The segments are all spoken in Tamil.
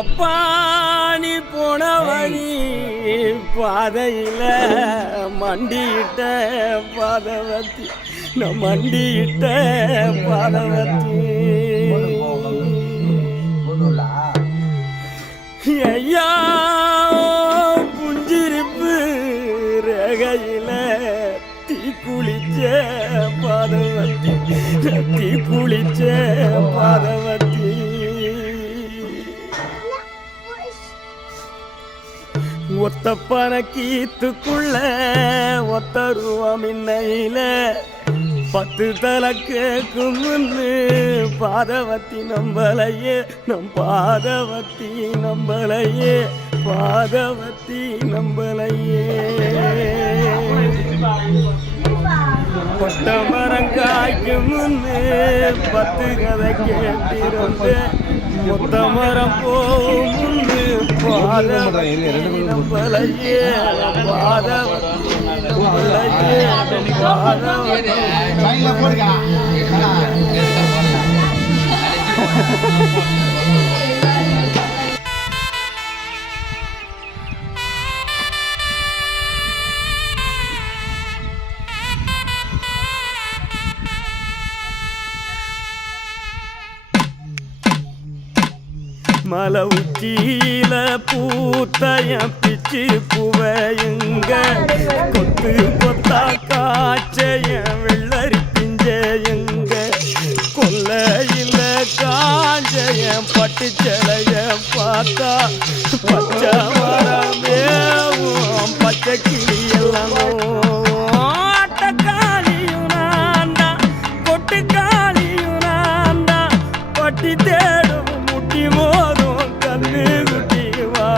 எப்பா நீ போன வழி பாதையில மண்டியிட்ட பாதவத்தி நான் மண்டியிட்ட பாதவத்தி ஐயா புஞ்சிருப்பு ரகையில தீ குளிச்ச பாதவத்தி தீ குளிச்ச பாதவத்தி ஒத்த பணக்கீத்துக்குள்ள ஒத்த ரூபா மின்னையில 10 தலை கேக்கும் முன்னு பாதவத்தி நம்பலையே நம் பாதவத்தி நம்பலையே பாதவத்தி நம்பலையே கொட்ட மரம் காய்க்கும் முன்னு 10 கதை கேட்டிருந்து மொத்த மரம் போகும் முன்னு பாதவத்தி நம்பலையே பாதவத்தி நம்பலையே பாதவத்தி மலை உச்சியில பூத்தைய பிச்சு புவையுங்க கொத்து கொத்தா காய்ச்சைய வெள்ளரி பிஞ்சையுங்க கொல்லையில காஞ்சைய பட்டு சிலைய பார்த்தா பச்சை மரமேவும் பச்சை கிளியெல்லாம் ஆட்டக்காளியும் நான்டா கொட்டுக்காளியும் நான்டா பட்டி தேடும் முட்டி மோதும் கண்ணு குட்டி வா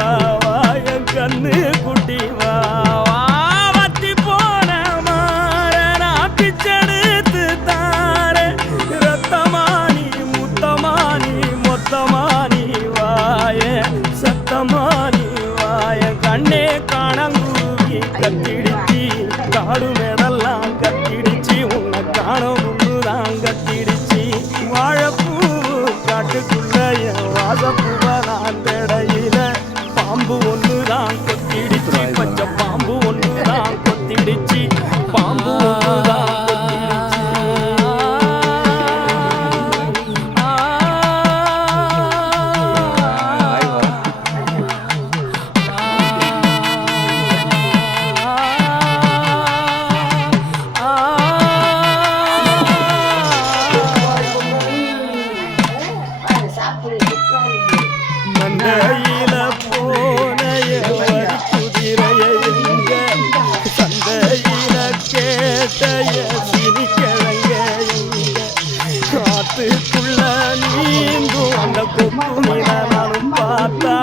என் கண்ணு குட்டி வா வத்தி போன மாற நான் பிச்செடுத்து தார ரத்தமானி முத்தமானி மொத்தமானி வாய சத்தமானி வாய கண்ணே காணங்குருவி கத்திடுச்சி காடு மேடெல்லாம் கத்திடுச்சி உன்னை காண முன்னுதான் கத்திடுச்சி வாழைப்பூ காட்டுக்குள்ள வாசப்புவனான் தடையில பாம்பு ஒண்ணுதான் கொத்திடுச்சு பச்சை பாம்பு ஒண்ணுதான் கொத்திடுச்சு பாம்பு ஒண்ணுதான் மந்தையில போனைய குதிரையுங்க சந்தையில கேட்டைய சினிக்கிழங்க காத்துக்குள்ள நீங்கும் அந்த கொப்பு மீன நானும் பார்த்தா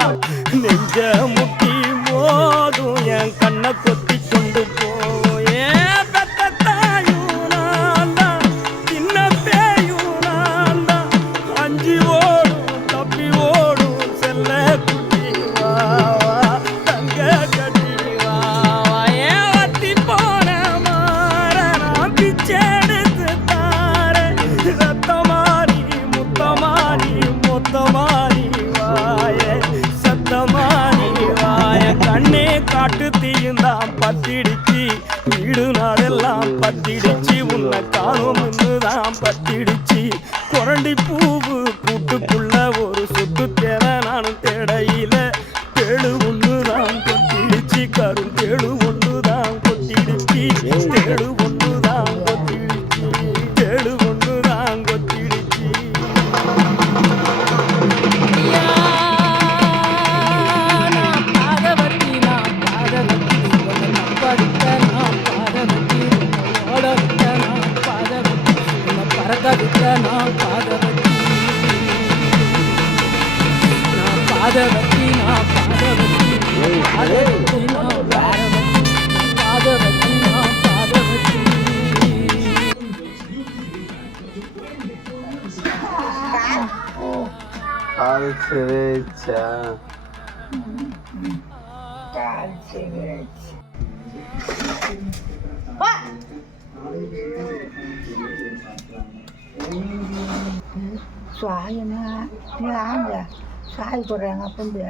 நெஞ்ச முட்டி மோதும் என் கண்ணை கொத்தி கொண்டு போயேன் பெத்தாயும் நான் தான் சின்ன பேயும் நான் தான் அஞ்சி ஓடும் தப்பி ஓடும் செல்ல குட்டி வா தங்க கட்டி வா ஏன் வத்தி போன மாற நான் பிச்செடுத்து தார ரத்தமாரி முத்தமாரி மொத்தமாரி வாய சத்தமாரி வாய கண்ணே காட்டு தீயுந்தான் பத்திடுச்சு வீடு நாடெல்லாம் பத்திடுச்சு உன்னை காணும் தான் பத்திடுச்சு குரண்டி பூவு கூட்டுக்குள்ள ஒரு சுத்து தேர நானும் தேடையில தேழு ஒண்ணுதான் கொத்திடுச்சு கரும் தேழு ஒண்ணுதான் கொத்திடுச்சு தேழு ஒண்ணுதான் கொத்திடுச்சு தேழு ஒண்ணுதான் கொத்திடுச்சு பாதவத்தி கால் சிரிச்சா சாயனா நீ ஆங்க சாய் போடுறாங்க அப்பந்து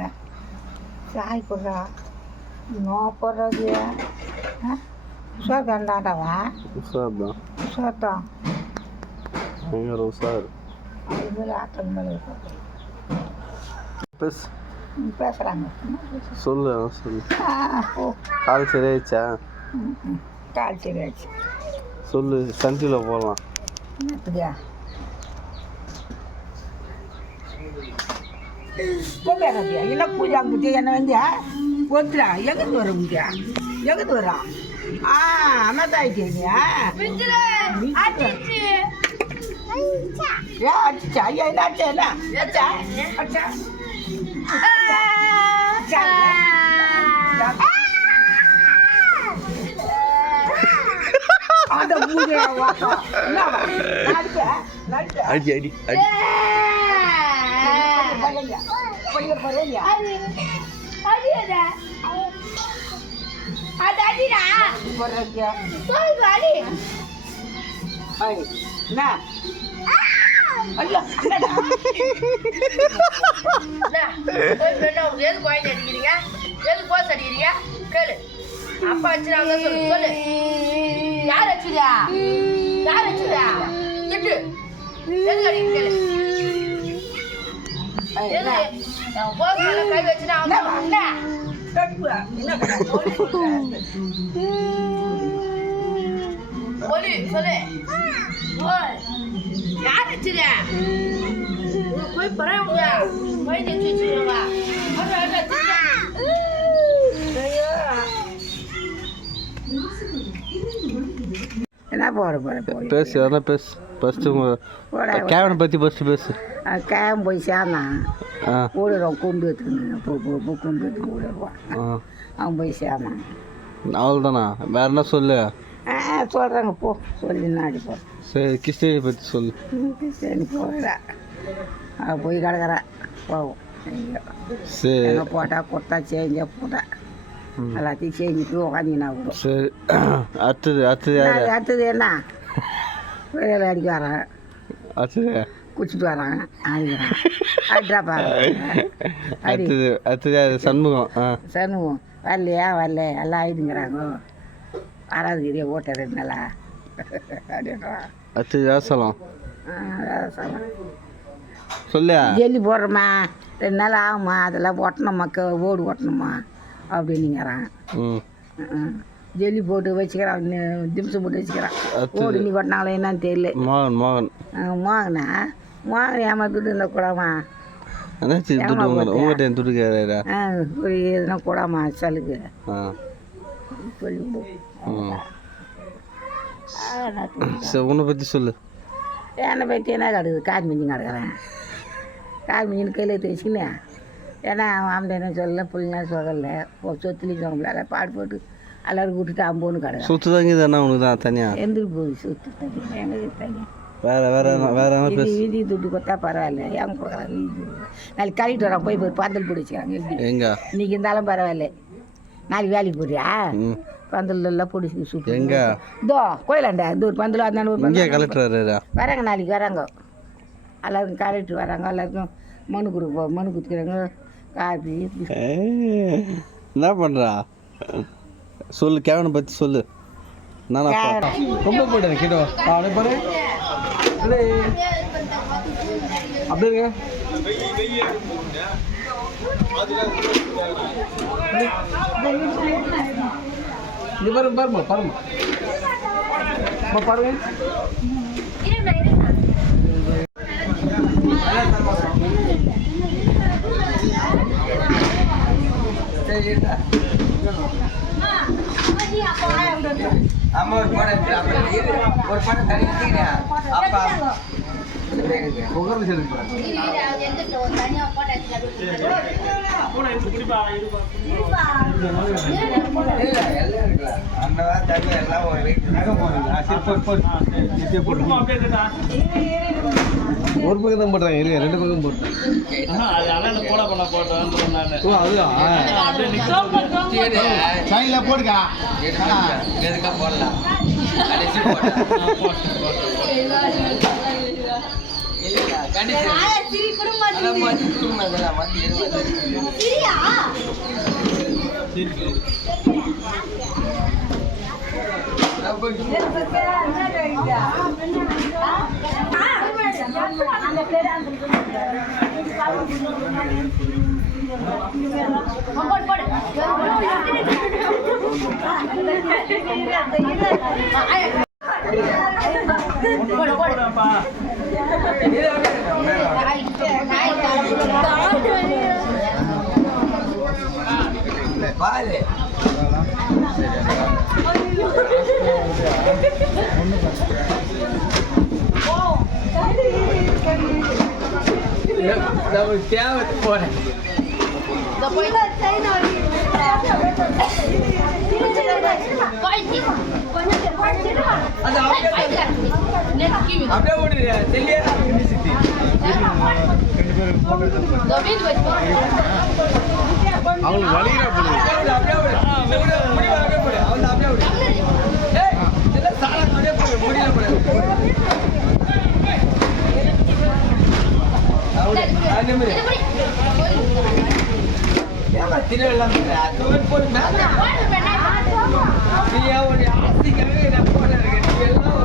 சாய் போடுறா நோ போடுறது உஷார் தாண்டாடாவா உஷார் தான் உஷார் அது மேலே ஆட்டம் மேலே பேசுகிறாங்க சொல்லு சொல்லு போ கால் சரியாயிடுச்சா கால் சரியாச்சு சொல்லு சந்தியில் போகலாம் என்னத்துக்கா போகாதியா என்ன பூஜா பூஜை என்ன வந்தியா ஒத்துடா எங்கிட்டு வர முடியா எங்கிட்டு வரா அண்ணாத்தாயிட்டியா ஏன் அடிச்சா ஐயா என்ன அடிச்சா என்ன அடிச்சா அடிச்சா அந்த பூஜை அடி அடி அடி அப்பா வச்சுறாங்க சொல்லு சொல்லு யார் வச்சுதா யார் வச்சுதா திட்டு எது அடிக்க கேளு கை வச்சுனா சொல்லு சொல்லு யார் வச்சுதா போய் பரவாயில்ல போய் வச்சு வச்சுருவா என்ன போகிற பேசு அதெல்லாம் பேசு ஃபஸ்ட்டு கேவனை பற்றி ஃபஸ்ட்டு பேசு கேவன் போய் சேர்ந்தான் ஓடுறோம் கொண்டு எடுத்துக்கணும் கொண்டு எடுத்து ஓடுவான் அவன் போய் சேர்ந்தான் அவ்வளோதானா வேற என்ன சொல்லு சொல்கிறாங்க போ சொல்லி நாடி போ சரி கிருஷ்ணகிரி பற்றி சொல்லு கிருஷ்ணகிரி போகிறா அவள் போய் கிடக்குறா போவோம் சரி போட்டா கொடுத்தா சேஞ்சாக போட்டா எல்லாத்தையும் செஞ்சுட்டு உக்காந்திங்கன்னா கூட சரி அடுத்தது அடுத்தது அடுத்தது என்ன வேலை அடிக்க வரான் அடுத்தது குடிச்சிட்டு வரான் ஆடிக்கிறான் அடிடாப்பா அடுத்தது அடுத்தது சண்முகம் சண்முகம் வரலையா வரல எல்லாம் ஆயிடுங்கிறாங்க ஆறாவது ஓட்ட 2 நாளா அப்படின்றான் அடுத்தது ராசலம் ராசலம் சொல்லியா ஜெல்லி போடுறோமா 2 நாள் ஆகுமா அதெல்லாம் ஓட்டணுமா ஓடு ஓட்டணுமா அப்படின்னுங்கிறான் ஜெல்லி போட்டு வச்சுக்கிறான் திம்சம் போட்டு வச்சுக்கிறான் ஓடு நீ ஓட்டினாங்களோ என்னன்னு தெரியல மோகன் மோகன் மோகனா மோகன் ஏமாத்துட்டு இருந்தா கூடாமா உங்கள்கிட்ட துட்டு கேட்குறா ஒரு எதுனா கூடாமா சலுக்கு சொல்லி சரி உன்னை பற்றி சொல்லு என்னை பற்றி என்ன கிடக்குது கார் மிஞ்சி கிடக்குறேன் கார் மிஞ்சின்னு கையில் எடுத்து வச்சுக்கினேன் ஏன்னா அவன் என்ன சொல்லலை பிள்ளைங்க சொல்லலை சொத்துலேயும் சொல்ல முடியல பாடு போட்டு எல்லாரும் விட்டுட்டு அம்போன்னு கிடக்கு சொத்து தாங்கி தானே உனக்கு தான் தனியாக எந்திரி போகுது சொத்து தண்ணி எங்களுக்கு தண்ணி வேற வேற வேற வீதி துட்டு கொடுத்தா பரவாயில்ல ஏன் கொடுக்குறாங்க வீதி நாளைக்கு கழிட்டு வரோம் போய் பந்தல் பிடிச்சிக்கிறாங்க எப்படி எங்க இன்னைக்கு இருந்தாலும் பரவாயில்ல நாளைக்கு வேலைக்கு போறியா பந்தல்லாம் பிடிச்சி சுட்டு எங்க இதோ கோயிலாண்டா இது ஒரு பந்தல் அதனால ஒரு பந்தல் கலெக்டர் வராங்க நாளைக்கு வராங்க எல்லாருக்கும் கலெக்டர் வராங்க எல்லாருக்கும் மனு கொடுக்குறாங்க காபி என்ன பண்ணுறா சொல்லு கேவனை பற்றி சொல்லு நானா ரொம்ப போட்டேன் கிட்டோ அப்படியே பாரு அப்படியே இது பாருமா பாருமா பாருங்க அம்மா ஒரு படம் தனியா அப்பா அண்ணா தண்ணி எல்லாம் ஒரு பக்கம் தான் போடுறாங்க இருங்க 2 பக்கம் போட்டு ஓ அதுவா சைடில் போடுக்கா எதுக்கா போடலாம் கடைசி போடலாம் பாரு நமக்கு தேவை போறேன் அப்படியே ஓடுது தெரியல அவங்களுக்கு வலிகிறா போடுது அப்படியே ஓடு முடிவு அப்படியே போடு அவன் அப்படியே ஓடு ஏய் இதெல்லாம் சாலா அப்படியே போடு முடியல போடு ஏமா திருவெல்லாம் தூள் போடு மேல நீ அவன் ஆஸ்திக்காக நான் போட இருக்கு நீ எல்லாம்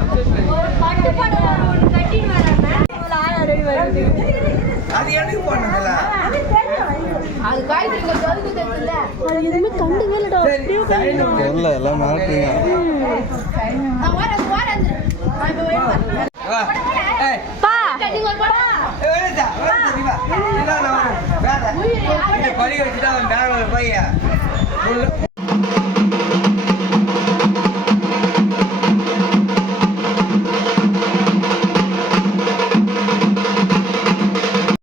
அது எனக்கு போனதில்ல அது காய்கறி கழுகு தெரியல தெரியல எல்லாம் மாட்டீங்க நான் வரேன் வா ஏய் பா நீங்க ஒரு படா வரதா நீ வா நான் வரேன் வேற படி வச்சிட்டா அவன் பேங்களூர் பையன்